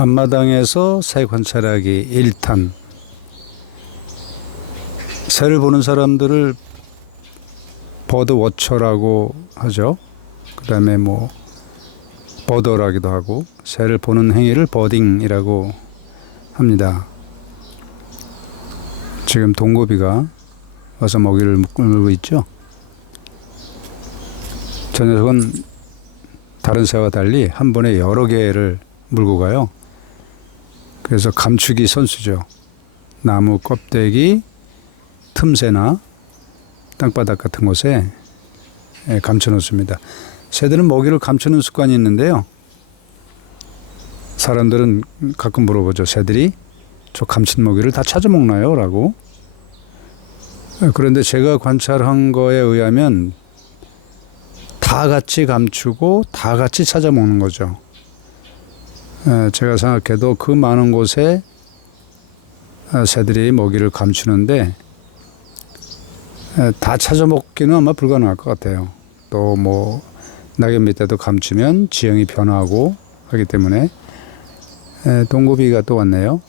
앞마당에서 새 관찰하기 1탄. 새를 보는 사람들을 버드 워처라고 하죠. 그 다음에 버더라기도 하고, 새를 보는 행위를 버딩이라고 합니다. 지금 동고비가 와서 먹이를 물고 있죠. 저 녀석은 다른 새와 달리 한 번에 여러 개를 물고 가요. 그래서 감추기 선수죠. 나무 껍데기, 틈새나 땅바닥 같은 곳에 감춰 놓습니다. 새들은 먹이를 감추는 습관이 있는데요. 사람들은 가끔 물어보죠. 새들이 저 감춘 먹이를 다 찾아 먹나요? 라고. 그런데 제가 관찰한 거에 의하면 다 같이 감추고 다 같이 찾아 먹는 거죠. 제가 생각해도 그 많은 곳에 새들이 먹이를 감추는데 다 찾아 먹기는 아마 불가능할 것 같아요. 또 낙엽 밑에도 감추면 지형이 변하고 하기 때문에. 동고비가 또 왔네요.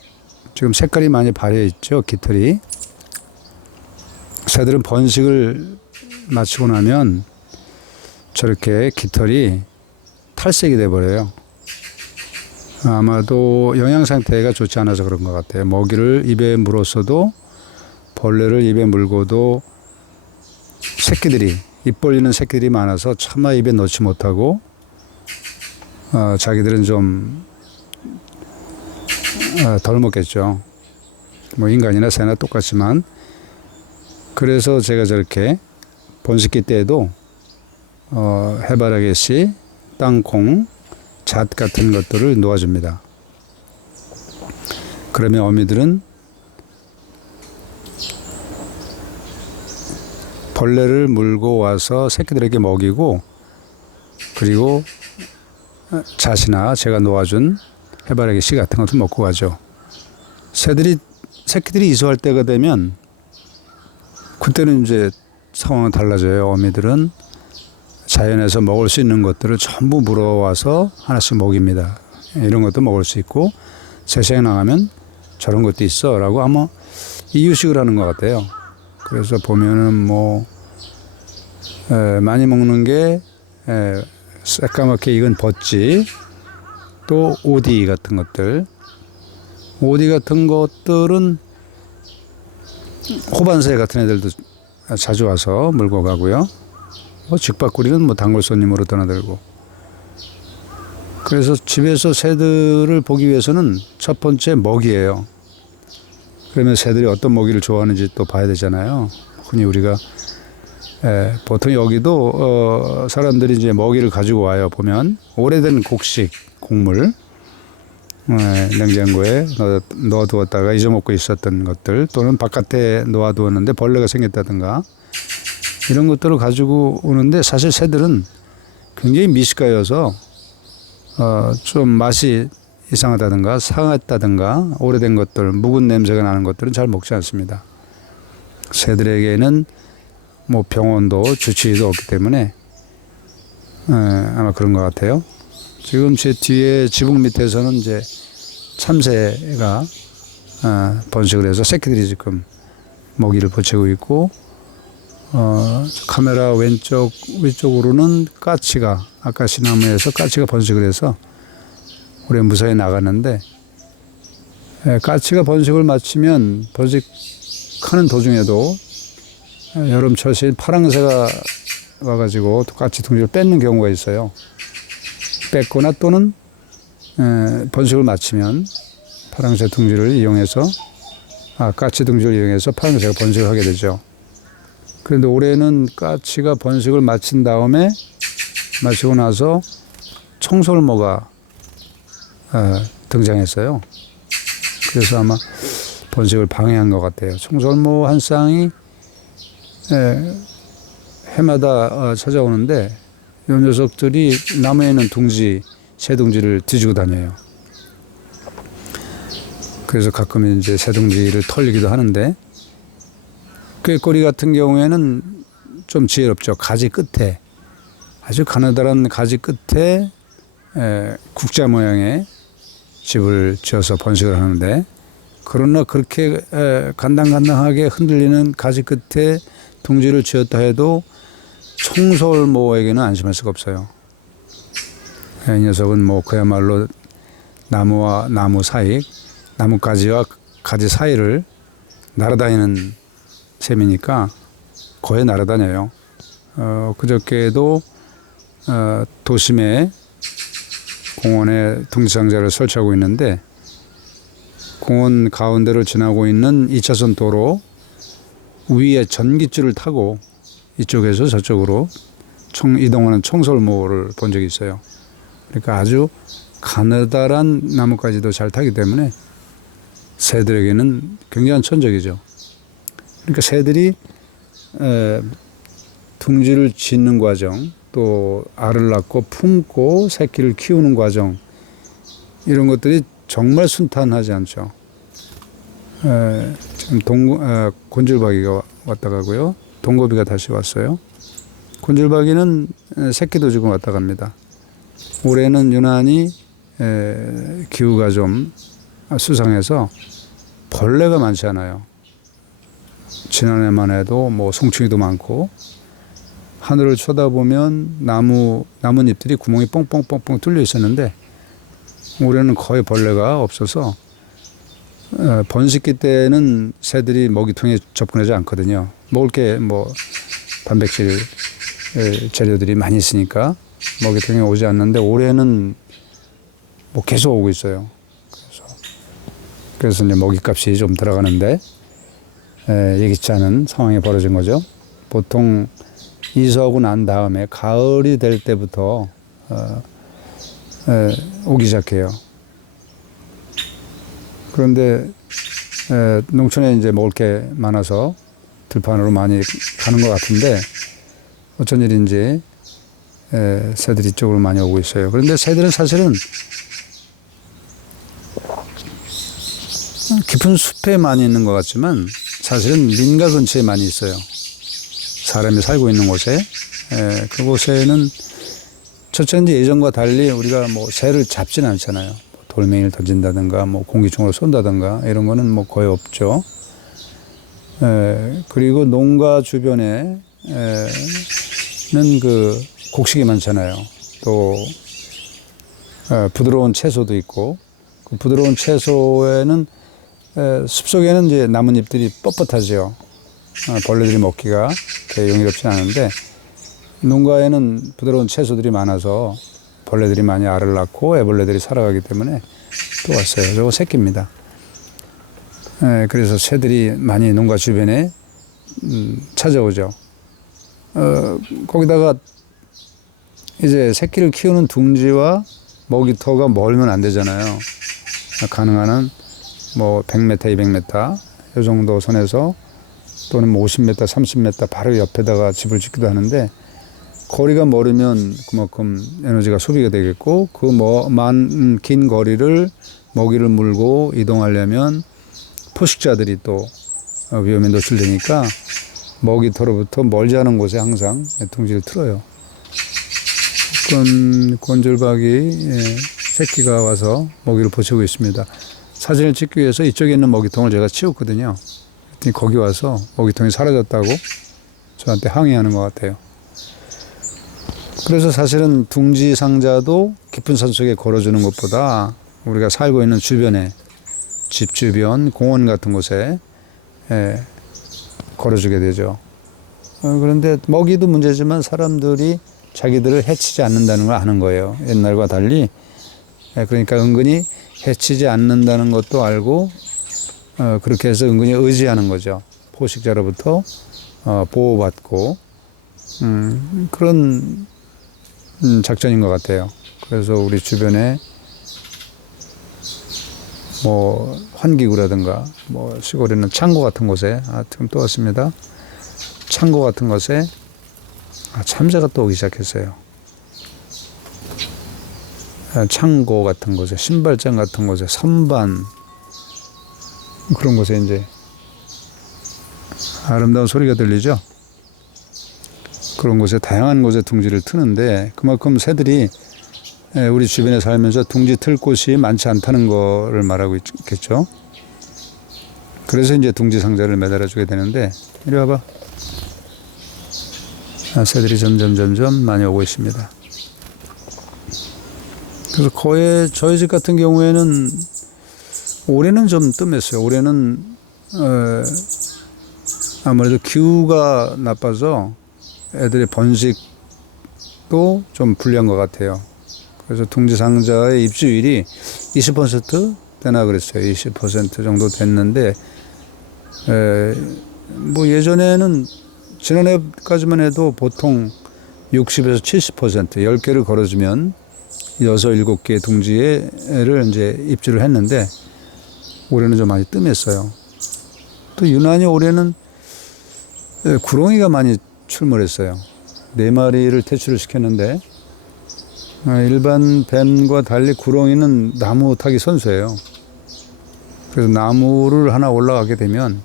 지금 색깔이 많이 발해 있죠. 깃털이. 새들은 번식을 마치고 나면 저렇게 깃털이 탈색이 돼 버려요. 아마도 영양 상태가 좋지 않아서 그런 것 같아요. 먹이를 입에 물었어도, 벌레를 입에 물고도 새끼들이, 입 벌리는 새끼들이 많아서 차마 입에 넣지 못하고 자기들은 좀 덜 먹겠죠. 인간이나 새나 똑같지만. 그래서 제가 저렇게 번식기 때에도 해바라기씨, 땅콩, 잣 같은 것들을 놓아줍니다. 그러면 어미들은 벌레를 물고 와서 새끼들에게 먹이고, 그리고 잣이나 제가 놓아준 해바라기 씨 같은 것도 먹고 가죠. 새끼들이 이소할 때가 되면 그때는 이제 상황은 달라져요. 어미들은 자연에서 먹을 수 있는 것들을 전부 물어와서 하나씩 먹입니다. 이런 것도 먹을 수 있고, 세상에 나가면 저런 것도 있어 라고 아마 이유식을 하는 것 같아요. 그래서 보면은 많이 먹는 게 새까맣게 익은 버찌, 또 오디 같은 것들. 오디 같은 것들은 호반새 같은 애들도 자주 와서 물고 가고요. 직박구리는 단골 손님으로 떠나들고. 그래서 집에서 새들을 보기 위해서는 첫 번째 먹이에요. 그러면 새들이 어떤 먹이를 좋아하는지 또 봐야 되잖아요. 흔히 우리가 보통 여기도 사람들이 이제 먹이를 가지고 와요. 보면 오래된 곡식, 곡물, 냉장고에 넣어두었다가 잊어먹고 있었던 것들, 또는 바깥에 놓아두었는데 벌레가 생겼다든가 이런 것들을 가지고 오는데, 사실 새들은 굉장히 미식가여서 좀 맛이 이상하다든가 상했다든가 오래된 것들, 묵은 냄새가 나는 것들은 잘 먹지 않습니다. 새들에게는 병원도 주치의도 없기 때문에 아마 그런 것 같아요. 지금 제 뒤에 지붕 밑에서는 이제 참새가 번식을 해서 새끼들이 지금 먹이를 붙이고 있고, 카메라 위쪽으로는 까치가, 아까시나무에서 까치가 번식을 해서 우리 무사히 나갔는데, 까치가 번식을 마치면 번식하는 도중에도 여름철신 파랑새가 와가지고 또 까치 둥지를 뺏는 경우가 있어요. 뺏거나 또는 번식을 마치면 파랑새 둥지를 이용해서, 까치 둥지를 이용해서 파랑새가 번식을 하게 되죠. 그런데 올해는 까치가 번식을 마치고 나서 청설모가 등장했어요. 그래서 아마 번식을 방해한 것 같아요. 청설모 한 쌍이 해마다 찾아오는데, 이 녀석들이 나무에 있는 새 둥지를 뒤지고 다녀요. 그래서 가끔 이제 새 둥지를 털리기도 하는데, 꾀꼬리 같은 경우에는 좀 지혜롭죠. 가지 끝에, 아주 가느다란 가지 끝에 국자 모양의 집을 지어서 번식을 하는데, 그러나 그렇게 간당간당하게 흔들리는 가지 끝에 둥지를 지었다 해도 청설모에게는 안심할 수가 없어요. 이 녀석은 뭐 그야말로 나무와 나무 사이, 나뭇가지와 가지 사이를 날아다니는 셈이니까 거의 날아다녀요. 그저께도 도심에 공원에 둥지상자를 설치하고 있는데, 공원 가운데를 지나고 있는 2차선 도로 위에 전깃줄을 타고 이쪽에서 저쪽으로 이동하는 청설모를 본 적이 있어요. 그러니까 아주 가느다란 나뭇가지도 잘 타기 때문에 새들에게는 굉장한 천적이죠. 그러니까 새들이 둥지를 짓는 과정, 또 알을 낳고 품고 새끼를 키우는 과정, 이런 것들이 정말 순탄하지 않죠. 지금 곤줄박이가 왔다 가고요. 동거비가 다시 왔어요. 곤줄박이는 새끼도 지금 왔다 갑니다. 올해는 유난히 기후가 좀 수상해서 벌레가 많지 않아요. 지난해만 해도 뭐 송충이도 많고, 하늘을 쳐다보면 나뭇잎들이 구멍이 뻥뻥뻥뻥 뚫려 있었는데, 올해는 거의 벌레가 없어서 번식기 때는 새들이 먹이통에 접근하지 않거든요. 먹을 게 뭐 단백질 재료들이 많이 있으니까 먹이통에 오지 않는데, 올해는 뭐 계속 오고 있어요. 그래서 이제 먹이값이 좀 들어가는데 예기치 않은 상황이 벌어진 거죠. 보통 이사하고 난 다음에 가을이 될 때부터 오기 시작해요. 그런데 농촌에 이제 먹을 게 많아서 들판으로 많이 가는 것 같은데, 어쩐 일인지 새들이 이쪽으로 많이 오고 있어요. 그런데 새들은 사실은 깊은 숲에 많이 있는 것 같지만 사실은 민가 근처에 많이 있어요. 사람이 살고 있는 곳에. 그곳에는 첫째는 예전과 달리 우리가 뭐 새를 잡지는 않잖아요. 돌멩이를 던진다든가 뭐 공기총으로 쏜다든가 이런 거는 뭐 거의 없죠. 그리고 농가 주변에는 그 곡식이 많잖아요. 또 부드러운 채소도 있고, 그 부드러운 채소에는 숲속에는 이제 나뭇잎들이 뻣뻣하죠. 벌레들이 먹기가 용이롭진 않은데, 농가에는 부드러운 채소들이 많아서 벌레들이 많이 알을 낳고 애벌레들이 살아가기 때문에 또 왔어요. 저거 새끼입니다. 그래서 새들이 많이 농가 주변에 찾아오죠. 거기다가 이제 새끼를 키우는 둥지와 먹이터가 멀면 안 되잖아요. 가능한 한 뭐 100m, 200m 이 정도 선에서, 또는 뭐 50m, 30m 바로 옆에다가 집을 짓기도 하는데, 거리가 멀으면 그만큼 에너지가 소비가 되겠고, 긴 거리를 먹이를 물고 이동하려면 포식자들이 또 위험에 노출되니까 먹이터로부터 멀지 않은 곳에 항상 둥지를 틀어요. 곤줄박이 새끼가 와서 먹이를 보채고 있습니다. 사진을 찍기 위해서 이쪽에 있는 먹이통을 제가 치웠거든요. 거기 와서 먹이통이 사라졌다고 저한테 항의하는 것 같아요. 그래서 사실은 둥지 상자도 깊은 산속에 걸어주는 것보다 우리가 살고 있는 주변에, 집 주변, 공원 같은 곳에 걸어주게 되죠. 그런데 먹이도 문제지만 사람들이 자기들을 해치지 않는다는 걸 아는 거예요. 옛날과 달리. 그러니까 은근히 해치지 않는다는 것도 알고, 그렇게 해서 은근히 의지하는 거죠. 포식자로부터 보호받고, 그런 작전인 것 같아요. 그래서 우리 주변에 뭐 환기구라든가 뭐 시골에는 창고 같은 곳에, 지금 또 왔습니다. 창고 같은 곳에 참새가 또 오기 시작했어요. 창고 같은 곳에, 신발장 같은 곳에, 선반, 그런 곳에 이제 아름다운 소리가 들리죠. 그런 곳에, 다양한 곳에 둥지를 트는데, 그만큼 새들이 우리 주변에 살면서 둥지 틀 곳이 많지 않다는 거를 말하고 있겠죠. 그래서 이제 둥지 상자를 매달아 주게 되는데, 이리 와봐. 새들이 점점 많이 오고 있습니다. 그래서 거의 저희 집 같은 경우에는 올해는 좀 뜸했어요. 올해는 아무래도 기후가 나빠서 애들의 번식도 좀 불리한 것 같아요. 그래서 둥지 상자의 입주율이 20% 되나 그랬어요. 20% 정도 됐는데, 뭐 예전에는 지난해까지만 해도 보통 60에서 70% 10개를 걸어주면 6, 7개의 둥지를 이제 입주를 했는데, 올해는 좀 많이 뜸했어요. 또 유난히 올해는 구렁이가 많이 출몰했어요. 4마리를 퇴출을 시켰는데, 일반 뱀과 달리 구렁이는 나무 타기 선수예요. 그래서 나무를 하나 올라가게 되면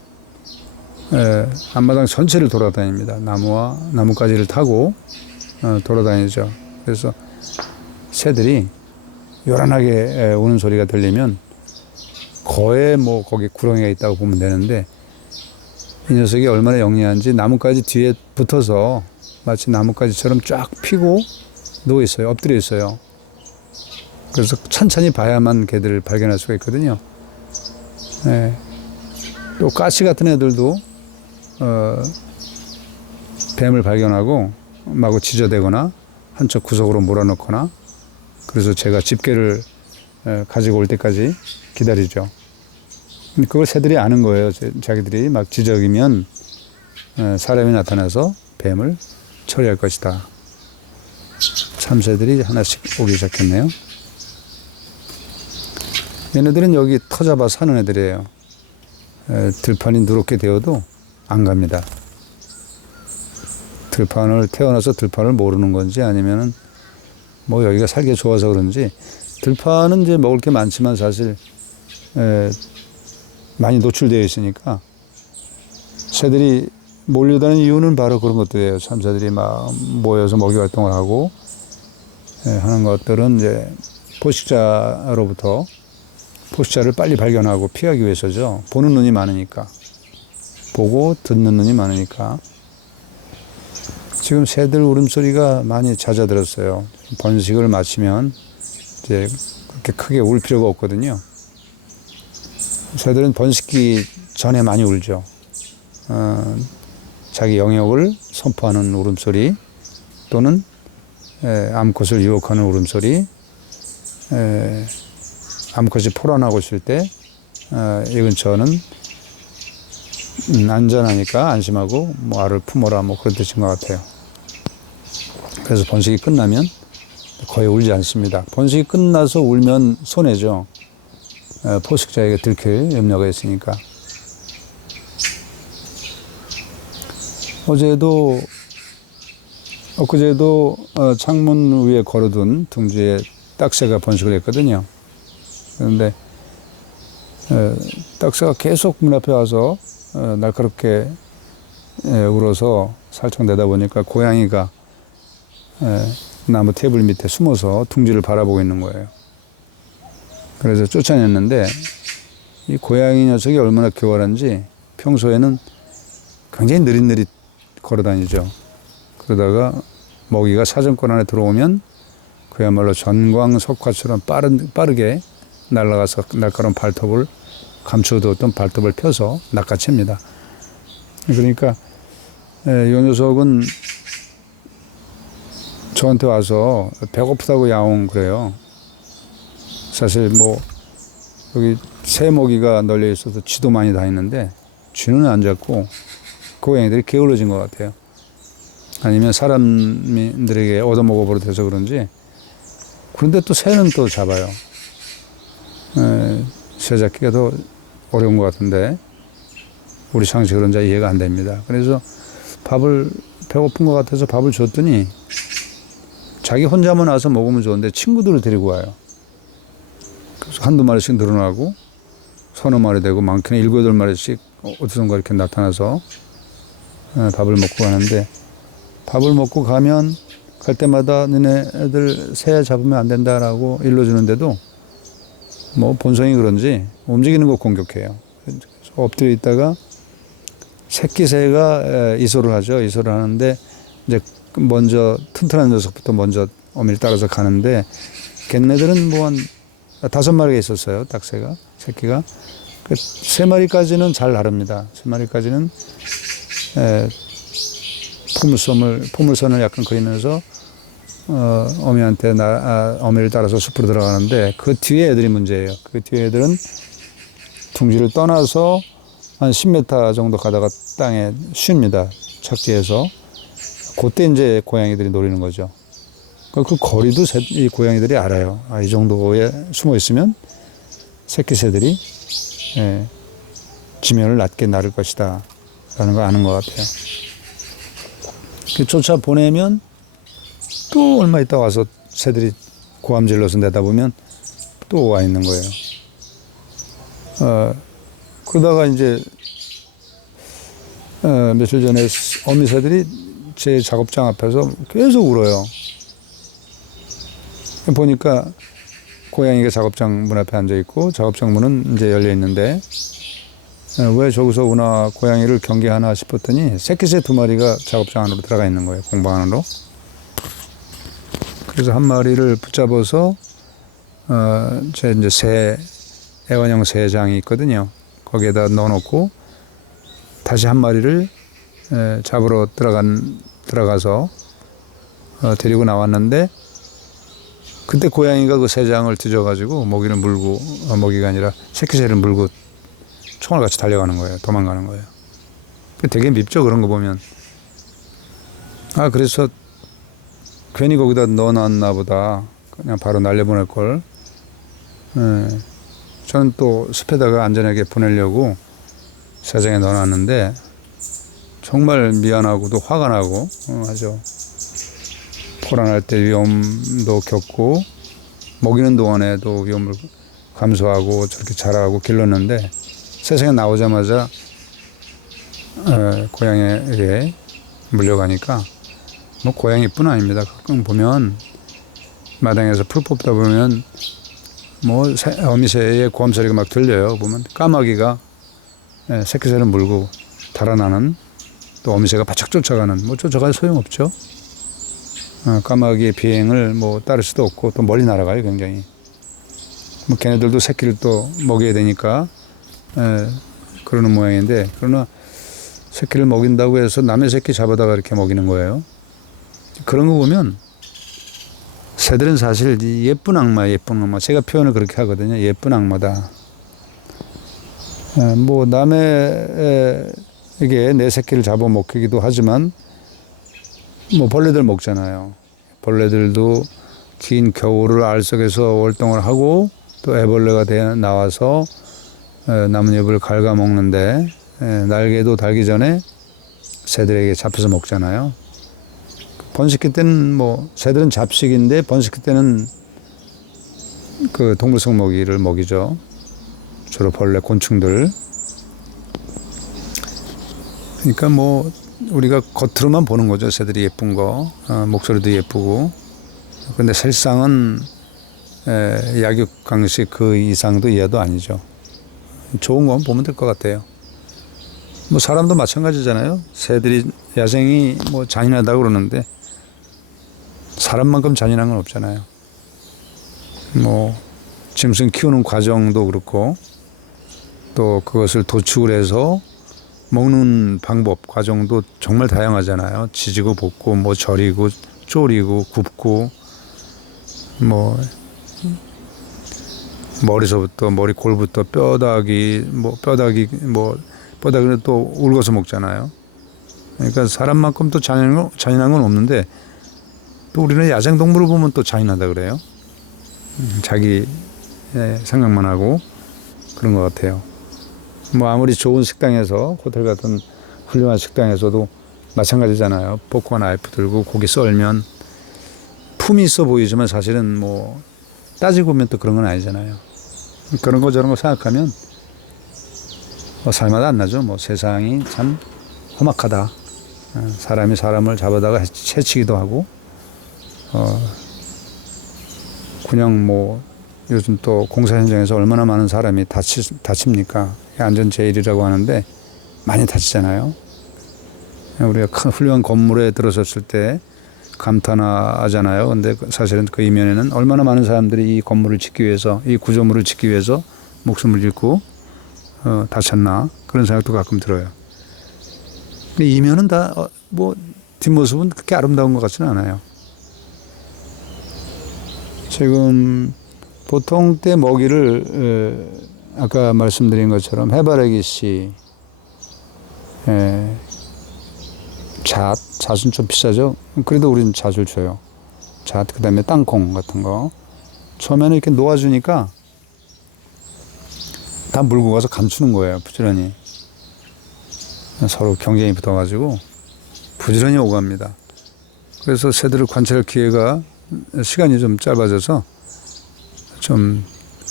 앞마당 전체를 돌아다닙니다. 나무와 나뭇가지를 타고 돌아다니죠. 그래서 새들이 요란하게 우는 소리가 들리면 거의 뭐 거기 구렁이가 있다고 보면 되는데, 이 녀석이 얼마나 영리한지 나뭇가지 뒤에 붙어서 마치 나뭇가지처럼 쫙 피고 누워 있어요. 엎드려 있어요. 그래서 천천히 봐야만 걔들을 발견할 수가 있거든요. 또 가시 같은 애들도 뱀을 발견하고 마구 지저대거나 한쪽 구석으로 몰아넣거나, 그래서 제가 집게를 가지고 올 때까지 기다리죠. 그걸 새들이 아는 거예요. 자기들이 막 지저귀면 사람이 나타나서 뱀을 처리할 것이다. 참새들이 하나씩 오기 시작했네요. 얘네들은 여기 터잡아 사는 애들이에요. 들판이 누렇게 되어도 안 갑니다. 태어나서 들판을 모르는 건지 아니면은 뭐 여기가 살기 좋아서 그런지, 들판은 이제 먹을 게 많지만 사실 많이 노출되어 있으니까 새들이 몰려다니는 이유는 바로 그런 것들이에요. 참새들이 막 모여서 먹이 활동을 하고 하는 것들은 이제 포식자를 빨리 발견하고 피하기 위해서죠. 보는 눈이 많으니까. 보고 듣는 눈이 많으니까. 지금 새들 울음소리가 많이 잦아들었어요. 번식을 마치면 이제 그렇게 크게 울 필요가 없거든요. 새들은 번식기 전에 많이 울죠. 자기 영역을 선포하는 울음소리, 또는 암컷을 유혹하는 울음소리, 암컷이 포란하고 있을 때 이 근처는 안전하니까 안심하고 뭐 알을 품어라 뭐 그런 뜻인 것 같아요. 그래서 번식이 끝나면 거의 울지 않습니다. 번식이 끝나서 울면 손해죠. 포식자에게 들킬 염려가 있으니까. 엊그제도 창문 위에 걸어둔 둥지에 딱새가 번식을 했거든요. 그런데 딱새가 계속 문 앞에 와서 날카롭게 울어서 살짝 내다보니까 고양이가 나무 테이블 밑에 숨어서 둥지를 바라보고 있는 거예요. 그래서 쫓아냈는데, 이 고양이 녀석이 얼마나 교활한지 평소에는 굉장히 느릿느릿 걸어다니죠. 그러다가 먹이가 사정권 안에 들어오면 그야말로 전광석화처럼 빠르게 날아가서 날카로운 발톱을, 감춰두었던 발톱을 펴서 낚아챕니다. 그러니까 이 녀석은 저한테 와서 배고프다고 야옹 그래요. 사실 뭐 여기 새 먹이가 널려 있어서 쥐도 많이 다니는데 쥐는 안 잡고 고양이들이 게을러진 것 같아요. 아니면 사람들에게 얻어먹어 버려서 그런지. 그런데 또 새는 또 잡아요. 새 잡기가 더 어려운 것 같은데 우리 상식으로는 잘 이해가 안 됩니다. 그래서 배고픈 것 같아서 밥을 줬더니 자기 혼자만 와서 먹으면 좋은데 친구들을 데리고 와요. 그래서 한두 마리씩 늘어나고 서너 마리 되고 많게는 7, 8마리씩 어디선가 이렇게 나타나서 밥을 먹고 가는데, 밥을 먹고 가면 갈 때마다 너네 애들 새 잡으면 안 된다라고 일러주는데도 뭐 본성이 그런지 움직이는 거 공격해요. 엎드려 있다가 새끼 새가 이소를 하죠. 이소를 하는데 이제 먼저 튼튼한 녀석부터 먼저 어미를 따라서 가는데 걔네들은 뭐 한 5마리가 있었어요. 딱새가 새끼가. 그 3마리까지는 잘 나릅니다. 3마리까지는 포물선을 약간 그리면서 어미한테 어미를 따라서 숲으로 들어가는데 그 뒤에 애들이 문제예요. 그 뒤에 애들은 둥지를 떠나서 한 10m 정도 가다가 땅에 쉽니다. 착지해서. 그때 이제 고양이들이 노리는 거죠. 그 거리도 이 고양이들이 알아요. 이 정도에 숨어 있으면 새끼 새들이 지면을 낮게 나를 것이다 라는 걸 아는 것 같아요. 쫓아 보내면 또 얼마 있다 와서 새들이 고함질러서 내다보면 또 와 있는 거예요. 그러다가 이제 며칠 전에 어미 새들이 제 작업장 앞에서 계속 울어요. 보니까 고양이가 작업장 문 앞에 앉아 있고 작업장 문은 이제 열려 있는데 왜 저기서 우나 고양이를 경계하나 싶었더니 새끼새 2마리가 작업장 안으로 들어가 있는 거예요. 공방 안으로. 그래서 한 마리를 붙잡아서 제 이제 애완용 새장이 있거든요. 거기에다 넣어놓고 다시 한 마리를 잡으러 들어가서 데리고 나왔는데 그때 고양이가 그 새장을 뒤져가지고 먹이를 물고 먹이가 아니라 새끼새를 물고 총알 같이 달려가는 거예요. 도망가는 거예요. 되게 밉죠. 그런 거 보면. 그래서 괜히 거기다 넣어놨나 보다. 그냥 바로 날려보낼 걸. 저는 또 숲에다가 안전하게 보내려고 새장에 넣어놨는데 정말 미안하고도 화가 나고 하죠. 포란할 때 위험도 겪고 먹이는 동안에도 위험을 감수하고 저렇게 자라고 길렀는데 세상에 나오자마자 고양이에게 물려가니까 뭐 고양이뿐 아닙니다. 가끔 보면 마당에서 풀 뽑다 보면 뭐 어미새의 고함 소리가 막 들려요. 보면 까마귀가 새끼새를 물고 달아나는 또 어미새가 바짝 쫓아가는 뭐 쫓아갈 소용없죠. 까마귀의 비행을 뭐 따를 수도 없고 또 멀리 날아가요. 굉장히. 뭐 걔네들도 새끼를 또 먹여야 되니까 그러는 모양인데 그러나 새끼를 먹인다고 해서 남의 새끼 잡아다가 이렇게 먹이는 거예요. 그런 거 보면 새들은 사실 예쁜 악마. 제가 표현을 그렇게 하거든요. 예쁜 악마다. 뭐 남에게 내 새끼를 잡아 먹기도 하지만 뭐 벌레들 먹잖아요. 벌레들도 긴 겨울을 알 속에서 월동을 하고 또 애벌레가 나와서 나뭇잎을 갉아먹는데 날개도 달기 전에 새들에게 잡혀서 먹잖아요. 번식기 때는 뭐 새들은 잡식인데 번식기 때는 그 동물성 먹이를 먹이죠. 주로 벌레, 곤충들. 그러니까 뭐 우리가 겉으로만 보는 거죠. 새들이 예쁜 거, 목소리도 예쁘고. 그런데 실상은 약육강식 그 이상도 이하도 아니죠. 좋은 건 보면 될 것 같아요. 뭐 사람도 마찬가지잖아요. 새들이 야생이 뭐 잔인하다고 그러는데 사람만큼 잔인한 건 없잖아요. 뭐 짐승 키우는 과정도 그렇고 또 그것을 도축을 해서 먹는 방법, 과정도 정말 다양하잖아요. 지지고 볶고, 뭐 절이고, 졸이고, 굽고, 뭐 머리서부터 머리 골부터 뼈다귀는 또 울고서 먹잖아요. 그러니까 사람만큼 또 잔인한 건 없는데 또 우리는 야생 동물을 보면 또 잔인하다 그래요. 자기 생각만 하고 그런 것 같아요. 뭐 아무리 좋은 식당에서 호텔 같은 훌륭한 식당에서도 마찬가지잖아요. 포크와 나이프 들고 고기 썰면 품이 있어 보이지만 사실은 뭐 따지고 보면 또 그런 건 아니잖아요. 그런 거 저런 거 생각하면 뭐 살맛 안 나죠. 뭐 세상이 참 험악하다. 사람이 사람을 잡아다가 해치기도 하고 그냥 뭐 요즘 또 공사 현장에서 얼마나 많은 사람이 다칩니까? 안전 제일이라고 하는데 많이 다치잖아요. 우리가 큰 훌륭한 건물에 들어섰을 때 감탄 하잖아요. 근데 사실은 그 이면에는 얼마나 많은 사람들이 이 건물을 짓기 위해서, 이 구조물을 짓기 위해서 목숨을 잃고 다쳤나 그런 생각도 가끔 들어요. 근데 이면은 다 뭐 뒷모습은 그렇게 아름다운 것 같지는 않아요. 지금 보통 때 먹이를 아까 말씀드린 것처럼 해바라기 씨, 잣은 좀 비싸죠. 그래도 우리는 잣을 줘요. 잣, 그다음에 땅콩 같은 거. 처음에는 이렇게 놓아주니까 다 물고 가서 감추는 거예요. 부지런히. 서로 경쟁이 붙어가지고 부지런히 오갑니다. 그래서 새들을 관찰할 기회가 시간이 좀 짧아져서 좀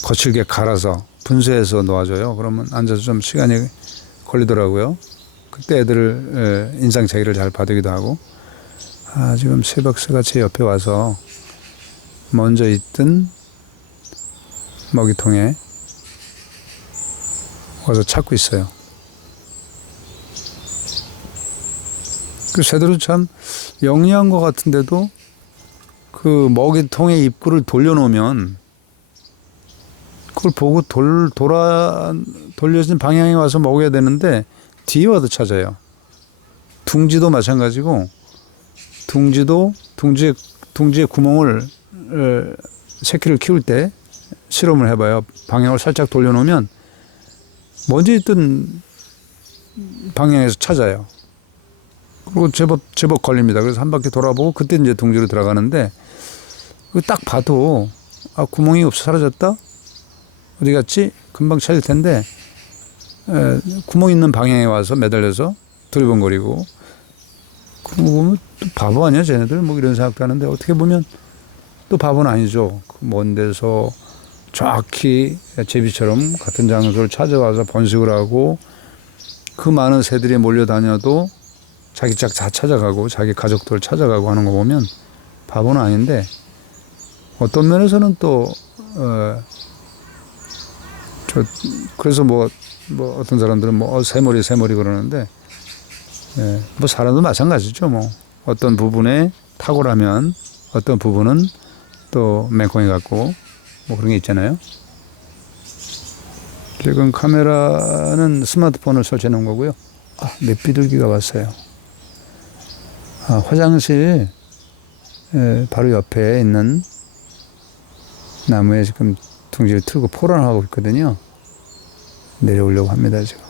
거칠게 갈아서 분쇄해서 놓아줘요. 그러면 앉아서 좀 시간이 걸리더라고요. 그때 애들 인상착의를 잘 받기도 하고. 지금 새벽새가 제 옆에 와서 먼저 있던 먹이통에 와서 찾고 있어요. 그 새들은 참 영리한 것 같은데도 그 먹이통의 입구를 돌려놓으면 그걸 보고 돌려진 방향에 와서 먹어야 되는데 뒤에 와도 찾아요. 둥지도 마찬가지고 둥지에 구멍을 새끼를 키울 때 실험을 해봐요. 방향을 살짝 돌려놓으면 먼저 있던 방향에서 찾아요. 그리고 제법 걸립니다. 그래서 한 바퀴 돌아보고 그때 이제 둥지로 들어가는데 딱 봐도 구멍이 없어 사라졌다? 어디 갔지? 금방 찾을 텐데 구멍 있는 방향에 와서 매달려서 두리번거리고 그런 거 보면 또 바보 아니야 쟤네들 뭐 이런 생각도 하는데 어떻게 보면 또 바보는 아니죠. 먼 데서 정확히 제비처럼 같은 장소를 찾아와서 번식을 하고 그 많은 새들이 몰려다녀도 자기 짝 다 찾아가고 자기 가족들 찾아가고 하는 거 보면 바보는 아닌데 어떤 면에서는 또 그래서 뭐 어떤 사람들은 새머리 그러는데 뭐 사람도 마찬가지죠. 뭐 어떤 부분에 탁월하면 어떤 부분은 또 맹꽁이 같고 뭐 그런 게 있잖아요. 지금 카메라는 스마트폰을 설치해 놓은 거고요. 맷비둘기가 왔어요. 화장실 바로 옆에 있는 나무에 지금 둥지를 틀고 포란하고 있거든요. 내려오려고 합니다, 지금.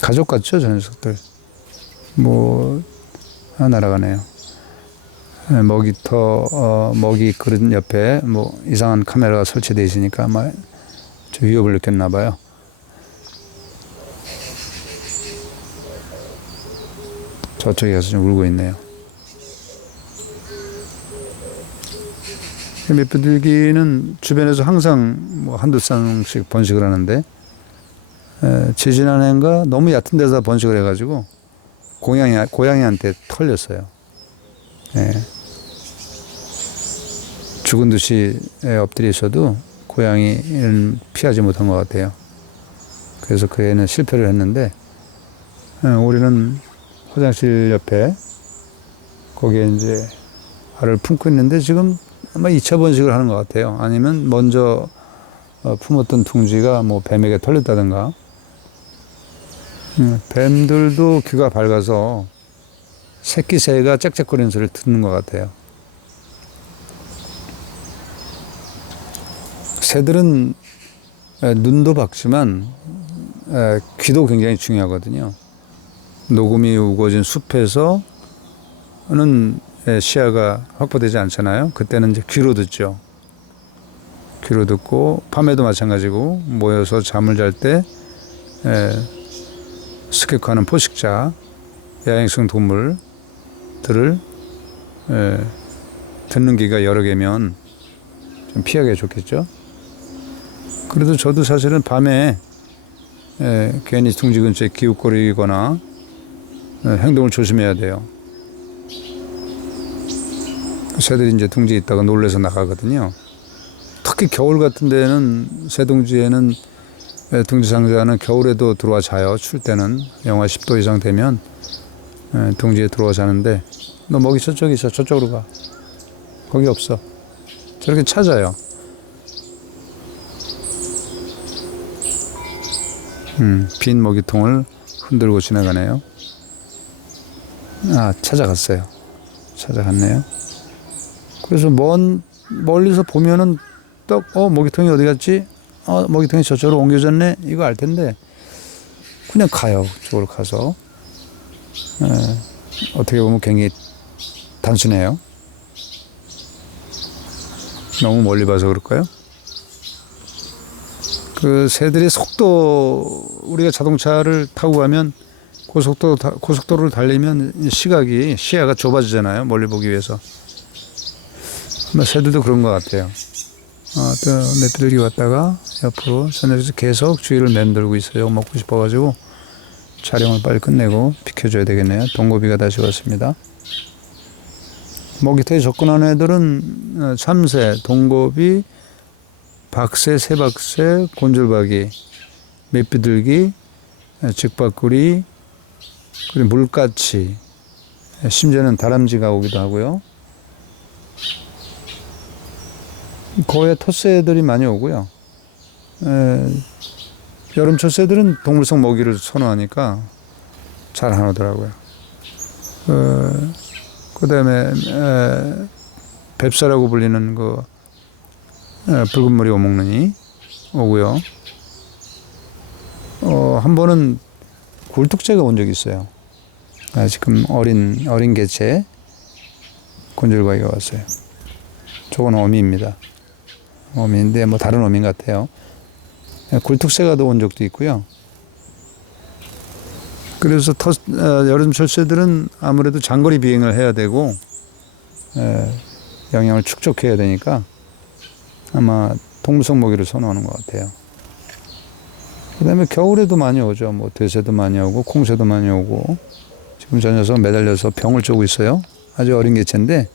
가족 같죠, 저 녀석들. 날아가네요. 먹이 그릇 옆에 이상한 카메라가 설치되어 있으니까 아마 좀 위협을 느꼈나 봐요. 저쪽에 가서 좀 울고 있네요. 맷비둘기는 주변에서 항상 한두 쌍씩 번식을 하는데 지지난해인가 너무 얕은 데서 번식을 해가지고 고양이한테 털렸어요. 죽은 듯이 엎드려 있어도 고양이는 피하지 못한 것 같아요. 그래서 그 애는 실패를 했는데 우리는 화장실 옆에 거기에 이제 알을 품고 있는데 지금 아마 2차 번식을 하는 것 같아요. 아니면 먼저 품었던 둥지가 뱀에게 털렸다든가. 뱀들도 귀가 밝아서 새끼 새가 짹짹거리는 소리를 듣는 것 같아요. 새들은 눈도 밝지만 귀도 굉장히 중요하거든요. 녹음이 우거진 숲에서는 시야가 확보되지 않잖아요. 그때는 이제 귀로 듣죠. 귀로 듣고 밤에도 마찬가지고 모여서 잠을 잘 때 습격하는 포식자, 야행성 동물들을 듣는 귀가 여러 개면 좀 피하기 좋겠죠. 그래도 저도 사실은 밤에 괜히 둥지 근처에 기웃거리거나 행동을 조심해야 돼요. 새들이 이제 둥지에 있다가 놀래서 나가거든요. 특히 겨울 같은 데는 새둥지에는 둥지 상자는 겨울에도 들어와 자요. 추울 때는 영하 10도 이상 되면 둥지에 들어와 자는데 너 먹이 저쪽에 있어. 저쪽으로 가. 거기 없어. 저렇게 찾아요. 빈 먹이통을 흔들고 지나가네요. 아, 찾아갔어요. 찾아갔네요. 그래서 멀리서 보면은 딱, 먹이통이 어디 갔지? 먹이통이 저쪽으로 옮겨졌네? 이거 알 텐데, 그냥 가요. 저쪽으로 가서. 어떻게 보면 굉장히 단순해요. 너무 멀리 봐서 그럴까요? 그 새들의 속도, 우리가 자동차를 타고 가면 고속도로를 달리면 시야가 좁아지잖아요. 멀리 보기 위해서. 새들도 그런 것 같아요. 또 메뚜들이 왔다가 옆으로 저녁에서 계속 주위를 맴돌고 있어요. 먹고 싶어가지고 촬영을 빨리 끝내고 비켜줘야 되겠네요. 동고비가 다시 왔습니다. 먹이터에 접근하는 애들은 참새, 동고비, 박새, 새박새, 곤줄박이, 메비들기, 즉박구리, 그리고 물까치, 심지어는 다람쥐가 오기도 하고요. 거의 텃새들이 많이 오고요. 여름철 새들은 동물성 먹이를 선호하니까 잘 안 오더라고요. 그 다음에 뱁새라고 불리는 그 붉은 머리 오목눈이 오고요. 한 번은 굴뚝새가 온 적이 있어요. 지금 어린 개체 곤줄박이가 왔어요. 저건 어미입니다. 어미인데 뭐 다른 어민 같아요. 굴뚝새가 온 적도 있고요. 그래서 여름철 새들은 아무래도 장거리 비행을 해야 되고 영양을 축적해야 되니까 아마 동물성 먹이를 선호하는 것 같아요. 그 다음에 겨울에도 많이 오죠. 뭐 돼새도 많이 오고 콩새도 많이 오고. 지금 저 녀석 매달려서 병을 쪼고 있어요. 아주 어린 개체인데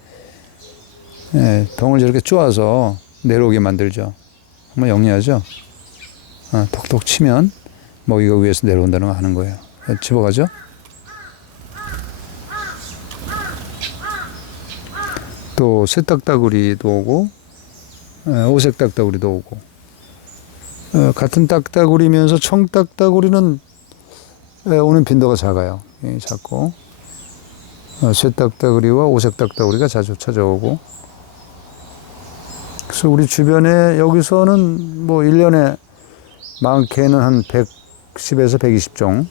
병을 저렇게 쪼아서 내려오게 만들죠. 정말 영리하죠. 톡톡 치면 먹이가 위에서 내려온다는 거 아는 거예요. 집어가죠. 또 새딱따구리도 오고 오색 딱따구리도 오고. 같은 딱따구리면서 청딱따구리는 오는 빈도가 작아요. 작고 새딱따구리와 오색 딱따구리가 자주 찾아오고. 그래서 우리 주변에 여기서는 뭐 1년에 많게는 한 110에서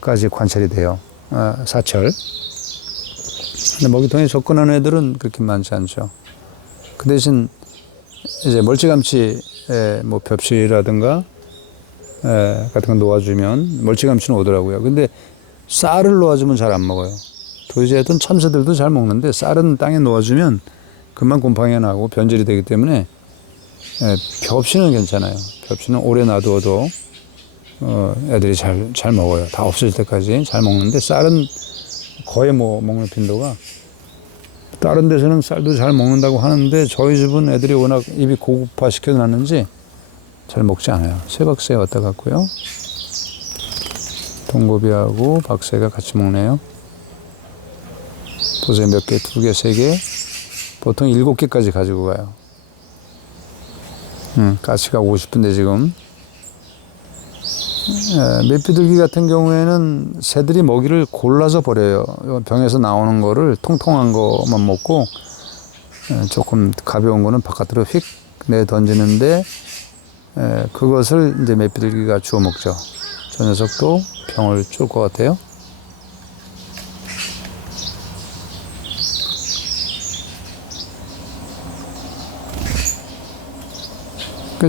120종까지 관찰이 돼요. 사철. 근데 먹이통에 접근하는 애들은 그렇게 많지 않죠. 그 대신 이제 멀찌감치 뭐 벽시라든가 같은 거 놓아주면 멀찌감치는 오더라고요. 근데 쌀을 놓아주면 잘 안 먹어요. 도시에든 참새들도 잘 먹는데 쌀은 땅에 놓아주면 금방 곰팡이가 나고 변질이 되기 때문에 벽시는 괜찮아요. 벽시는 오래 놔두어도 애들이 잘 먹어요. 다 없어질 때까지 잘 먹는데 쌀은 거의 뭐 먹는 빈도가, 다른 데서는 쌀도 잘 먹는다고 하는데 저희 집은 애들이 워낙 입이 고급화 시켜놨는지 잘 먹지 않아요. 새박새 왔다 갔고요. 동고비하고 박새가 같이 먹네요. 보세요. 몇 개, 2개, 3개, 보통 7개까지 가지고 가요. 같이 가고 싶은데 지금. 메비들기 같은 경우에는 새들이 먹이를 골라서 버려요. 병에서 나오는 거를 통통한 것만 먹고 조금 가벼운 거는 바깥으로 휙 내 던지는데 그것을 이제 메비들기가 주워 먹죠. 저 녀석도 병을 쫄 것 같아요.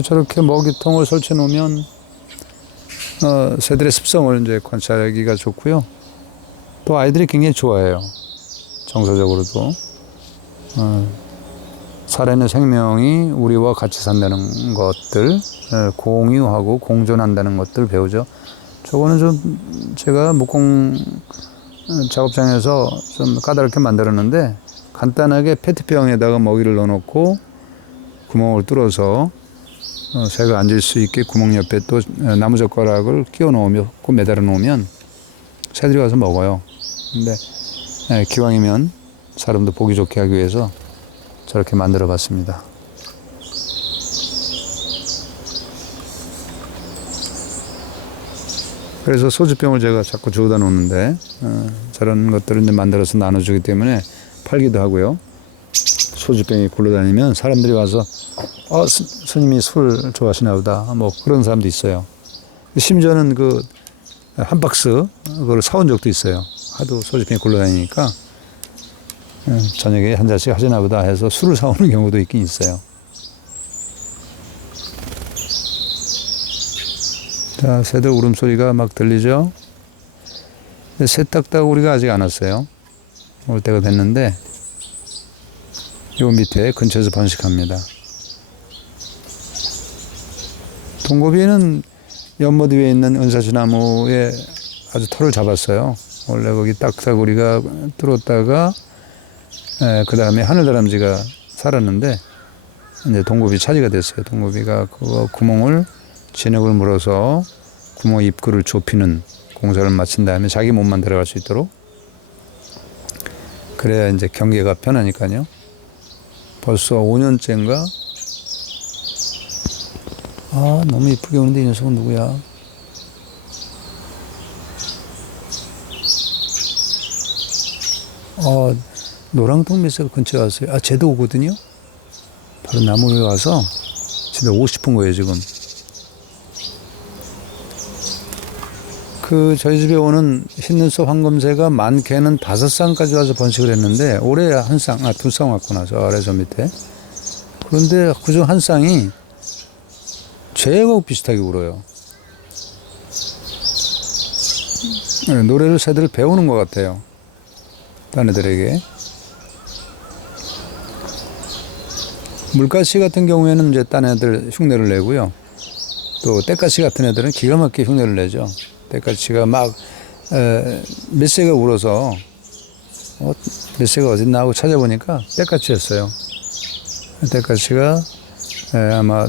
저렇게 먹이통을 설치해 놓으면 새들의 습성을 이제 관찰하기가 좋고요. 또 아이들이 굉장히 좋아해요. 정서적으로도. 살아있는 생명이 우리와 같이 산다는 것들, 공유하고 공존한다는 것들 배우죠. 저거는 좀 제가 목공 작업장에서 좀 까다롭게 만들었는데 간단하게 페트병에다가 먹이를 넣어놓고 구멍을 뚫어서 새가 앉을 수 있게 구멍 옆에 또 나무젓가락을 끼워 넣으면 매달아 놓으면 새들이 와서 먹어요. 근데 기왕이면 사람도 보기 좋게 하기 위해서 저렇게 만들어 봤습니다. 그래서 소주병을 제가 자꾸 주워다 놓는데 저런 것들을 이제 만들어서 나눠주기 때문에 팔기도 하고요. 소주병이 굴러다니면 사람들이 와서 스님이 술 좋아하시나 보다 뭐 그런 사람도 있어요. 심지어는 그 한 박스 그걸 사온 적도 있어요. 하도 소주병이 굴러다니니까 저녁에 한 잔씩 하시나 보다 해서 술을 사오는 경우도 있긴 있어요. 자, 새들 울음소리가 막 들리죠? 새딱따구리가 아직 안 왔어요. 올 때가 됐는데 요 밑에 근처에서 번식합니다. 동고비는 연못 위에 있는 은사시나무에 아주 털을 잡았어요. 원래 거기 딱따구리가 뚫었다가 그 다음에 하늘다람쥐가 살았는데 이제 동고비 차지가 됐어요. 동고비가 그 구멍을 진흙을 물어서 구멍 입구를 좁히는 공사를 마친 다음에 자기 몸만 들어갈 수 있도록 그래야 이제 경계가 편하니까요. 벌써 5년째인가? 너무 이쁘게 오는데 이 녀석은 누구야? 노랑통 매새가 근처에 왔어요. 쟤도 오거든요. 바로 나무 위에 와서 집에 오고 싶은 거예요, 지금. 저희 집에 오는 흰눈썹 황금새가 많게는 5쌍까지 와서 번식을 했는데, 올해 한 쌍, 2쌍 왔구나, 저 아래 저 밑에. 그런데 그중 한 쌍이 쟤하고 비슷하게 울어요. 노래를 새들을 배우는 것 같아요. 딴 애들에게. 물가시 같은 경우에는 이제 딴 애들 흉내를 내고요. 또 떼까시 같은 애들은 기가 막히게 흉내를 내죠. 떼까시가 막 몇 새가 울어서 몇 새가 어딨나 하고 찾아보니까 떼까시였어요. 떼까시가 아마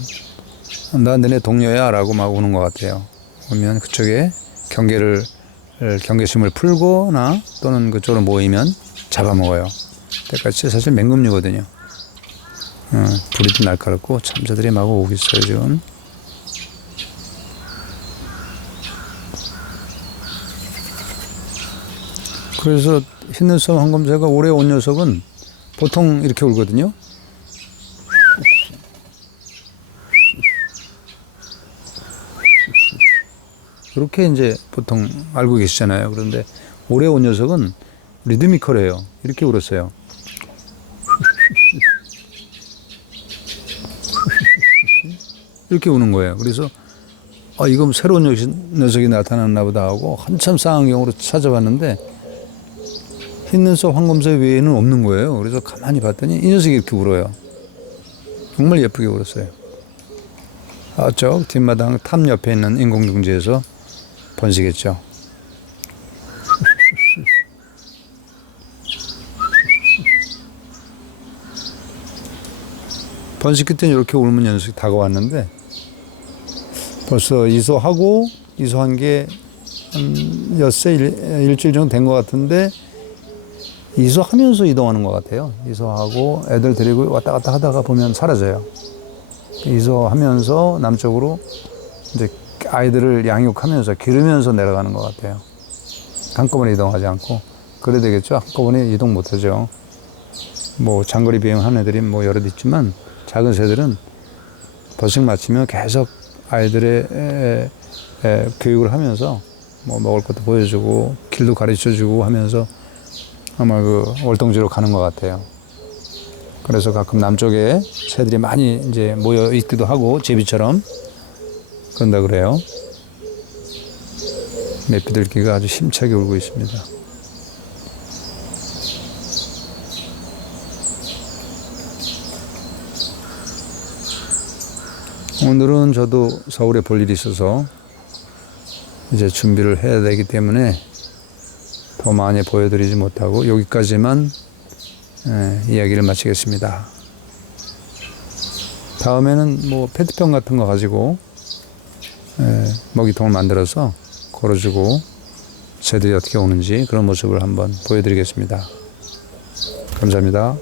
나 너네 동료야 라고 막 우는 것 같아요. 그러면 그쪽에 경계심을 풀거나 또는 그쪽으로 모이면 잡아먹어요. 떼까시 사실 맹금류거든요. 부리도 날카롭고 참 저들이 막 오고 있어요 지금. 그래서 흰눈썹 황금새가 올해 온 녀석은 보통 이렇게 울거든요. 그렇게 이제 보통 알고 계시잖아요. 그런데 올해 온 녀석은 리드미컬해요. 이렇게 울었어요. 이렇게 우는 거예요. 그래서 이건 새로운 녀석이 나타났나 보다 하고 한참 쌍안경으로 찾아봤는데 흰눈썹 황금새 외에는 없는 거예요. 그래서 가만히 봤더니 이 녀석이 이렇게 울어요. 정말 예쁘게 울었어요. 저 뒷마당 탑 옆에 있는 인공둥지에서 번식했죠. 번식할 때는 이렇게 울면 녀석이 다가왔는데 벌써 이소한 게 한 엿새 일주일 정도 된 것 같은데 이소하면서 이동하는 것 같아요. 이소하고 애들 데리고 왔다 갔다 하다가 보면 사라져요. 이소하면서 남쪽으로 이제 아이들을 양육하면서 기르면서 내려가는 것 같아요. 한꺼번에 이동하지 않고. 그래야 되겠죠. 한꺼번에 이동 못하죠. 뭐 장거리 비행하는 애들이 뭐 여럿 있지만 작은 새들은 번식 마치면 계속 아이들의 교육을 하면서 뭐 먹을 것도 보여주고 길도 가르쳐주고 하면서 아마 월동지로 가는 것 같아요. 그래서 가끔 남쪽에 새들이 많이 이제 모여 있기도 하고 제비처럼 그런다 그래요. 메피들기가 아주 힘차게 울고 있습니다. 오늘은 저도 서울에 볼 일이 있어서 이제 준비를 해야 되기 때문에 더 많이 보여드리지 못하고 여기까지만 이야기를 마치겠습니다. 다음에는 뭐 페트병 같은 거 가지고 먹이통을 만들어서 걸어주고 새들이 어떻게 오는지 그런 모습을 한번 보여드리겠습니다. 감사합니다.